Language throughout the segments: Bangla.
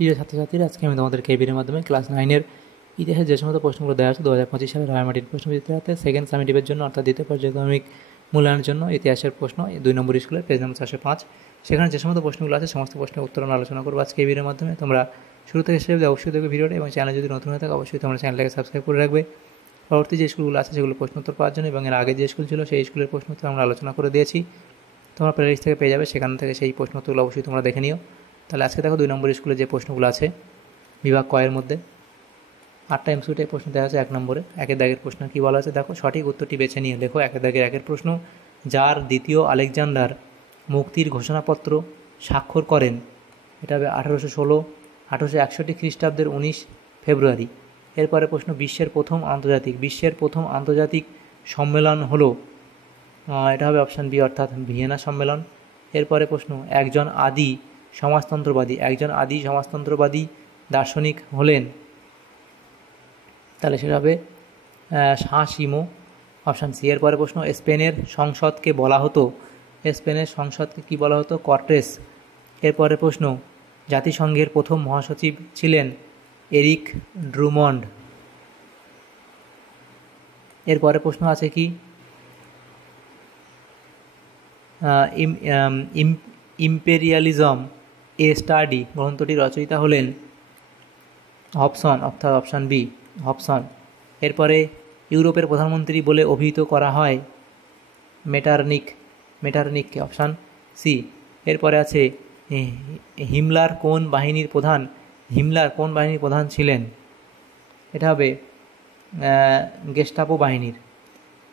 প্রিয় ছাত্রছাত্রীরা, আজকে আমি তোমাদের কেবির মাধ্যমে ক্লাস 9-এর ইতিহাসের যে সমস্ত প্রশ্নগুলো দেওয়া আছে 2025 সালে রায়মাটির প্রশ্নবিচিত্রাতে সেকেন্ড সামেটিভের জন্য অর্থাৎ দ্বিতীয় পর্যায়ক্রমিক মূল্যায়নের জন্য ইতিহাসের প্রশ্ন 2 নম্বর স্কুলের পেজ নম্বর 405, সেখানে যে সমস্ত প্রশ্নগুলো আছে সমস্ত প্রশ্নের উত্তর আমরা আলোচনা করবো আজকে কেবির মাধ্যমে। তোমরা শুরু থেকে শেষ অবধি অবশ্যই দেখবে ভিডিওটা, এবং চ্যানেল যদি নতুন হয়ে থাকে অবশ্যই তোমরা চ্যানেলটাকে সাবস্ক্রাইব করে রাখবে। পরবর্তী যে স্কুলগুলো আছে সেগুলো প্রশ্ন উত্তর পাওয়ার জন্য, এবং এর আগে যে স্কুল ছিল সেই স্কুলের প্রশ্ন উত্তর আমরা আলোচনা করে দিয়েছি, তোমরা প্লেলিস্ট থেকে পেয়ে যাবে, সেখান থেকে সেই প্রশ্ন উত্তরগুলো অবশ্যই তোমরা দেখে নিও। তাহলে আজকে দেখো 2 নম্বর স্কুলে যে প্রশ্নগুলো আছে বিভাগ কয়ের মধ্যে 8টা এমসিকিউতে প্রশ্ন দেওয়া আছে 1 নম্বরে। একের দাগের প্রশ্ন কী বলা আছে দেখো, সঠিক উত্তরটি বেছে নিয়ে দেখো। একের দাগের একের প্রশ্ন, যার দ্বিতীয় আলেকজান্ডার মুক্তির ঘোষণাপত্র স্বাক্ষর করেন, এটা হবে 1816, 1861 খ্রিস্টাব্দের 19 ফেব্রুয়ারি। এরপরে প্রশ্ন, বিশ্বের প্রথম আন্তর্জাতিক সম্মেলন হলো, এটা হবে অপশান বি অর্থাৎ ভিয়েনা সম্মেলন। এরপরে প্রশ্ন, একজন আদি সমাজতন্ত্রবাদী দার্শনিক হলেন, তাহলে সেটা হবে সাঁ-সিমো, অপশান সি। এরপরে প্রশ্ন, স্পেনের সংসদকে কী বলা হতো? কর্টেস। এরপরে প্রশ্ন, জাতিসংঘের প্রথম মহাসচিব ছিলেন এরিক ড্রুমন্ড। এরপরে প্রশ্ন আছে কি, ইম্পেরিয়ালিজম এ স্টাডি গ্রন্থটির রচয়িতা হলেন হবসন, অর্থাৎ অপশান বি হবসন। এরপরে ইউরোপের প্রধানমন্ত্রী বলে অভিহিত করা হয় মেটারনিককে, অপশান সি। এরপরে আছে হিমলার কোন বাহিনীর প্রধান ছিলেন, এটা হবে গেস্টাপো বাহিনীর।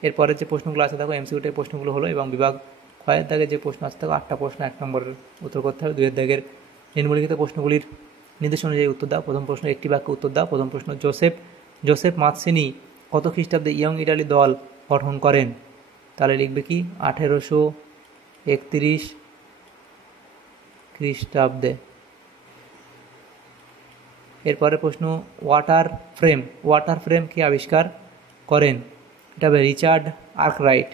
এরপরে যে প্রশ্নগুলো আছে দেখো এমসিকিউর প্রশ্নগুলো হলো, এবং বিভাগ ক্ষয়ের দাগে যে প্রশ্ন আছে দেখো 8টা প্রশ্ন 1 নম্বরের উত্তর করতে হবে। 2 দাগের নিম্নলিখিত প্রশ্নগুলির নির্দেশ অনুযায়ী উত্তর দাও। প্রথম প্রশ্ন, একটি বাক্যে উত্তর দাও। প্রথম প্রশ্ন, জোসেফ মাৎসিনি কত খ্রিস্টাব্দে ইয়ং ইটালি দল গঠন করেন? তাহলে লিখবে কি 1831 খ্রিস্টাব্দে। এরপরে প্রশ্ন, ওয়াটার ফ্রেম কে আবিষ্কার করেন? এটা হবে রিচার্ড আর্করাইট।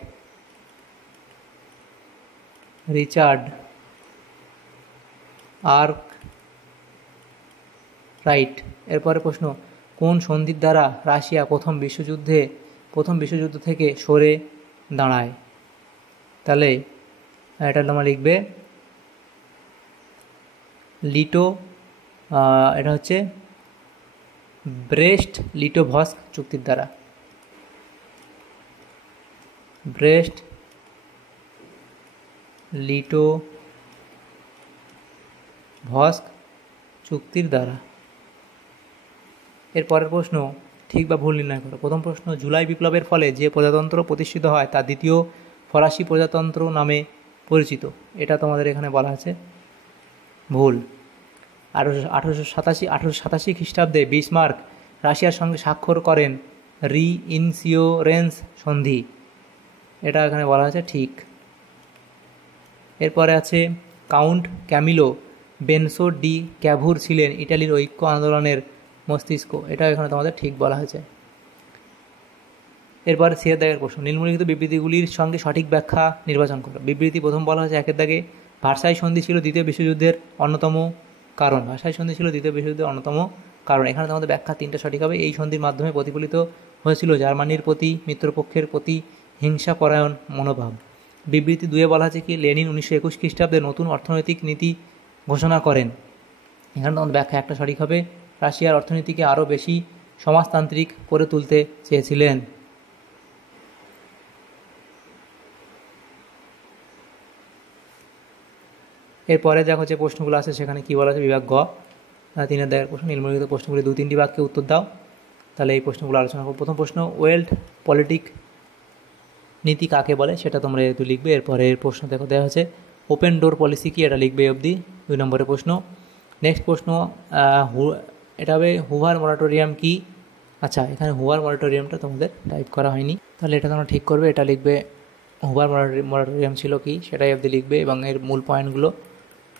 এরপরে প্রশ্ন, কোন সন্ধির দ্বারা রাশিয়া প্রথম বিশ্বযুদ্ধ থেকে সরে দাঁড়ায়? তাহলে এটা তোমরা লিখবে এটা হচ্ছে ব্রেস্ট লিটোভস্ক চুক্তির দ্বারা। ব্রেস্ট লিটোভস্ক চুক্তির দ্বারা। এরপরের প্রশ্ন, ঠিক বা ভুল নির্ণয় করো। প্রথম প্রশ্ন, জুলাই বিপ্লবের ফলে যে প্রজাতন্ত্র প্রতিষ্ঠিত হয় তা দ্বিতীয় ফরাসি প্রজাতন্ত্র নামে পরিচিত, এটা তোমাদের এখানে বলা আছে ভুল। 1887 খ্রিস্টাব্দে বিসমার্ক রাশিয়ার সঙ্গে স্বাক্ষর করেন রি-ইনসিওরেন্স সন্ধি, এটা এখানে বলা আছে ঠিক। এরপরে আছে কাউন্ট ক্যামিলো বেনসো ডি ক্যাভুর ছিলেন ইটালির ঐক্য আন্দোলনের মস্তিষ্ক, এটা এখানে তোমাদের ঠিক বলা হয়েছে। এরপরে সি এর দাগের প্রশ্ন, নিম্নলিখিত বিবৃতিগুলির সঙ্গে সঠিক ব্যাখ্যা নির্বাচন করো। বিবৃতি প্রথম বলা হয়েছে একের দাগে, ভার্সাই সন্ধি ছিল দ্বিতীয় বিশ্বযুদ্ধের অন্যতম কারণ। এখানে তোমাদের ব্যাখ্যা 3টা সঠিক হবে। এই সন্ধির মাধ্যমে প্রতিফলিত হয়েছিল জার্মানির প্রতি মিত্রপক্ষের প্রতি হিংসাপরায়ণ মনোভাব। বিবৃতি 2-এ বলা আছে কি, লেনিন 1921 খ্রিস্টাব্দে নতুন অর্থনৈতিক নীতি ঘোষণা করেন। এখানে তোমাদের ব্যাখ্যা একটা সঠিক হবে, রাশিয়ার অর্থনীতিকে আরও বেশি সমাজতান্ত্রিক করে তুলতে চেয়েছিলেন। এরপরে দেখো যে প্রশ্নগুলো আছে সেখানে কী বলা আছে, বিভাগ গ 3-এর দাগের প্রশ্ন, নিম্নলিখিত প্রশ্নগুলি 2-3টি বাক্যে উত্তর দাও। তাহলে এই প্রশ্নগুলো আলোচনা করব। প্রথম প্রশ্ন, ওয়েল্ড পলিটিক নীতি কাকে বলে, সেটা তোমরা একটু লিখবে। এরপরে এর প্রশ্ন দেখো দেওয়া হচ্ছে ওপেন ডোর পলিসি কি, এটা লিখবে অবধি 2 নম্বরের প্রশ্ন। নেক্সট প্রশ্ন, এটা হবে হুভার মরাটোরিয়াম কি? আচ্ছা, এখানে হুভার মরাটোরিয়ামটা তোমাদের টাইপ করা হয়নি, তাহলে এটা তোমরা ঠিক করবে। এটা লিখবে হুভার মরাটোরিয়াম ছিল কি, সেটাই অবধি লিখবে, এবং এর মূল পয়েন্টগুলো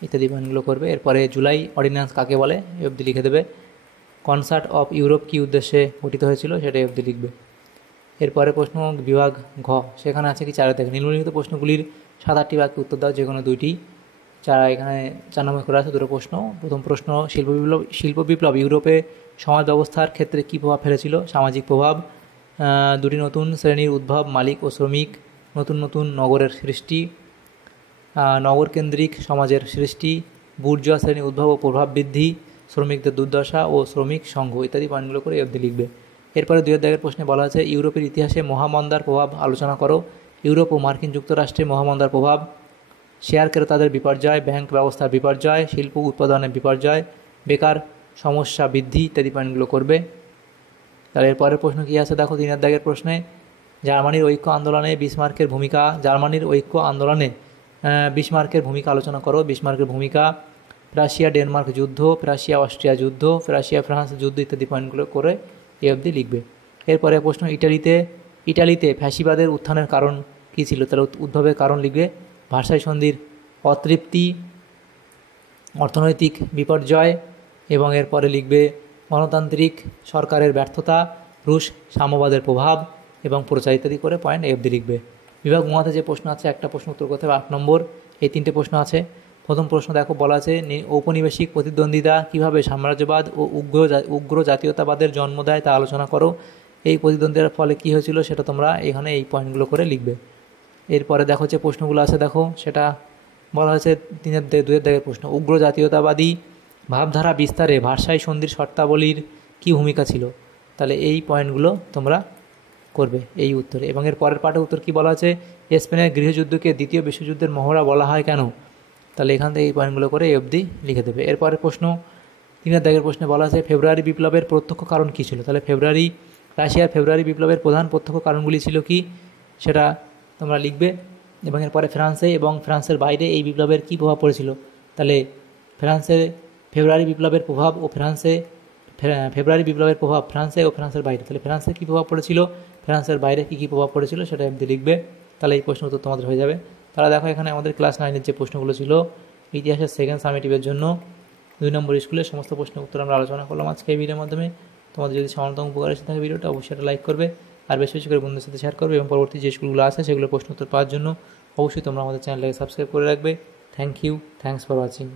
ইত্যাদি পয়েন্টগুলো করবে। এরপরে জুলাই অর্ডিন্যান্স কাকে বলে অবধি লিখে দেবে। কনসার্ট অফ ইউরোপ কী উদ্দেশ্যে গঠিত হয়েছিল, সেটাই অবধি লিখবে। এরপরে প্রশ্ন বিভাগ ঘ, সেখানে আছে কি 4 থেকে নিম্নলিখিত প্রশ্নগুলির 7-8টি বাক্যে উত্তর দাও, যে কোনো 2টি। যারা এখানে 4 নম্বর করে আছে দুটো প্রশ্ন। প্রথম প্রশ্ন, শিল্প বিপ্লব ইউরোপে সমাজ ব্যবস্থার ক্ষেত্রে কী প্রভাব ফেলেছিল? সামাজিক প্রভাব, দুটি নতুন শ্রেণীর উদ্ভব, মালিক ও শ্রমিক, নতুন নতুন নগরের সৃষ্টি, নগরকেন্দ্রিক সমাজের সৃষ্টি, বুর্জোয়া শ্রেণীর উদ্ভব ও প্রভাব বৃদ্ধি, শ্রমিকদের দুর্দশা ও শ্রমিক সংঘ ইত্যাদি পয়েন্টগুলো করে অবধি লিখবে। এরপরে 2 দাগের প্রশ্নে বলা আছে ইউরোপের ইতিহাসে মহামন্দার প্রভাব আলোচনা করো। ইউরোপ ও মার্কিন যুক্তরাষ্ট্রে মহামন্দার প্রভাব, শেয়ার ক্রেতাদের বিপর্যয়, ব্যাংক ব্যবস্থার বিপর্যয়, শিল্প উৎপাদনের বিপর্যয়, বেকার সমস্যা বৃদ্ধি ইত্যাদি পয়েন্টগুলো করবে। তাহলে এরপরের প্রশ্ন কী আছে দেখো 3 দাগের প্রশ্নে, জার্মানির ঐক্য আন্দোলনে বিসমার্কের ভূমিকা। জার্মানির ঐক্য আন্দোলনে বিসমার্কের ভূমিকা আলোচনা করো। বিসমার্কের ভূমিকা, প্রাশিয়া ডেনমার্ক যুদ্ধ, প্রাশিয়া অস্ট্রিয়া যুদ্ধ, প্রাশিয়া ফ্রান্স যুদ্ধ ইত্যাদি পয়েন্টগুলো করে এ অবধি লিখবে। এরপরে প্রশ্ন, ইটালিতে ফ্যাসিবাদের উত্থানের কারণ কী ছিল? তাহলে উদ্ভবের কারণ লিখবে ভার্সাই সন্ধির অতৃপ্তি, অর্থনৈতিক বিপর্যয়, এবং এরপরে লিখবে গণতান্ত্রিক সরকারের ব্যর্থতা, রুশ সাম্যবাদের প্রভাব এবং প্রচার ইত্যাদি করে পয়েন্ট এ অবধি লিখবে। বিভাগ উমাতে যে প্রশ্ন আছে একটা প্রশ্ন উত্তর করতে হবে 8 নম্বর। এই 3টে প্রশ্ন আছে। প্রথম প্রশ্ন দেখো বলা আছে ঔপনিবেশিক প্রতিদ্বন্দ্বিতা কীভাবে সাম্রাজ্যবাদ ও উগ্র জাতীয়তাবাদের জন্ম দেয় তা আলোচনা করো। এই প্রতিদ্বন্দ্বিতার ফলে কী হয়েছিল সেটা তোমরা এখানে এই পয়েন্টগুলো করে লিখবে। এরপরে দেখো যে প্রশ্নগুলো আছে দেখো সেটা বলা হয়েছে 2 দাগের প্রশ্ন, উগ্র জাতীয়তাবাদী ভাবধারা বিস্তারে ভার্সাই সন্ধির শর্তাবলীর কী ভূমিকা ছিল? তাহলে এই পয়েন্টগুলো তোমরা করবে এই উত্তরে। এবং এর পরের পাঠে উত্তর কী বলা আছে, স্পেনের গৃহযুদ্ধকে দ্বিতীয় বিশ্বযুদ্ধের মহড়া বলা হয় কেন? তাহলে এখান থেকে এই পয়েন্টগুলো করে এই অবধি লিখে দেবে। এরপরের প্রশ্ন 3 দাগের প্রশ্নে বলা আছে ফেব্রুয়ারি বিপ্লবের প্রত্যক্ষ কারণ কী ছিল? তাহলে রাশিয়ার ফেব্রুয়ারি বিপ্লবের প্রধান প্রত্যক্ষ কারণগুলি ছিল কি সেটা তোমরা লিখবে। এবং এরপরে ফ্রান্সে এবং ফ্রান্সের বাইরে এই বিপ্লবের কী প্রভাব পড়েছিল? তাহলে ফেব্রুয়ারি বিপ্লবের প্রভাব ফ্রান্সে ও ফ্রান্সের বাইরে। তাহলে ফ্রান্সে কী প্রভাব পড়েছিল, ফ্রান্সের বাইরে কী কী প্রভাব পড়েছিল সেটা এমনি লিখবে। তাহলে এই প্রশ্ন উত্তর তোমাদের হয়ে যাবে। তাহলে দেখো এখানে আমাদের ক্লাস 9-এর যে প্রশ্নগুলো ছিল ইতিহাসের সেকেন্ড সামেটিভের জন্য 2 নম্বর স্কুলের সমস্ত প্রশ্নের উত্তর আমরা আলোচনা করলাম আজকে এই ভিডিওর মাধ্যমে। তোমাদের যদি সামান্যতম উপকার এসে থাকে ভিডিওটা অবশ্যই এটা লাইক করবে, আর বেশি বেশি করে বন্ধুদের সাথে শেয়ার করবে, এবং পরবর্তী যে স্কুলগুলো আছে সেগুলোর প্রশ্ন উত্তর পাওয়ার জন্য অবশ্যই তোমরা আমাদের চ্যানেলটাকে সাবস্ক্রাইব করে রাখবে। Thank you, thanks for watching.